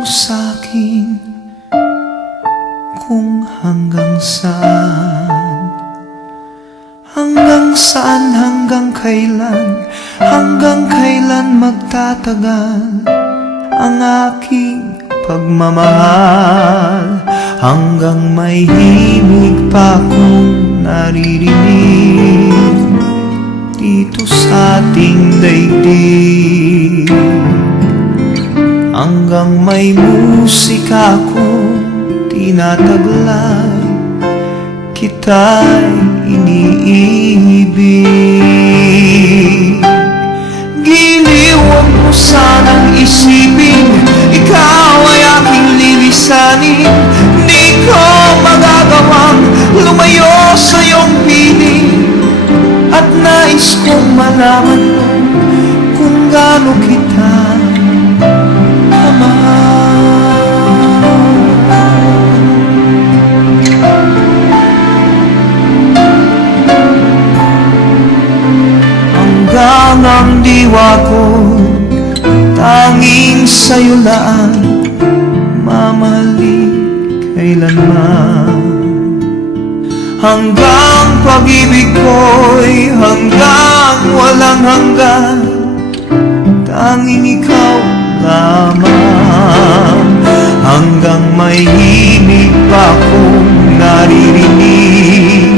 mo sa'kin kung hanggang saan, hanggang kailan magtatagal ang aking pagmamahal, hanggang may himig pa akong naririnig dito sa ating daigdig, hanggang may musika akong tinataglay, kita'y iniibig. Giliw, huwag mo sanang isipin, ikaw ay aking lilisanin. Di ko magagawang lumayo sa iyong piling, at nais kong malaman mo kung gaano kita kamahal. Hanggang ang diwa ko tanging sa'yo lang mamahalin kailanman, hanggang pag-ibig ko'y hanggang walang hanggan, tanging ikaw lamang, hanggang may himig pa akong naririnig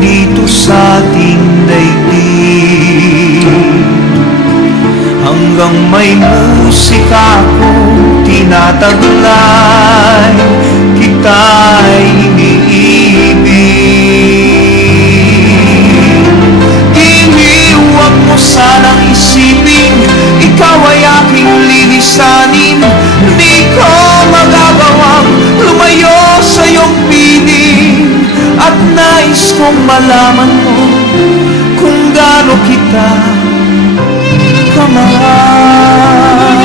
dito sa ating daigdig, hanggang may musika akong tinataglay, kita'y iniibig. Giliw, huwag mo sanang isipin, ikaw ay aking lilisanin. Di ko magagawang lumayo sa iyong piling, at nais kong malaman mo kung gaano kita kamahal.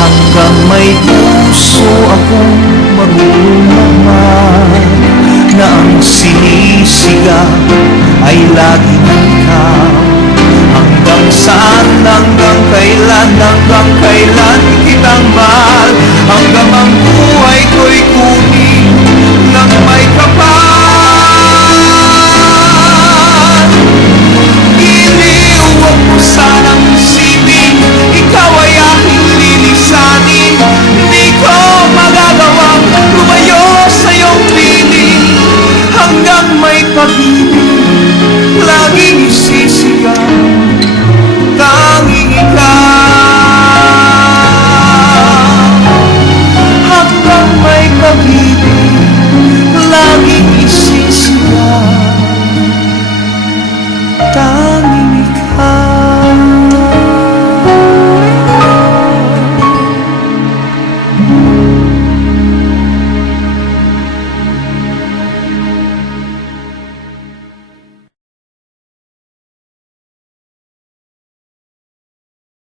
Hanggang may puso akong magmamahal, na ang sinisigaw ay laging ikaw. Hanggang saan, hanggang kailan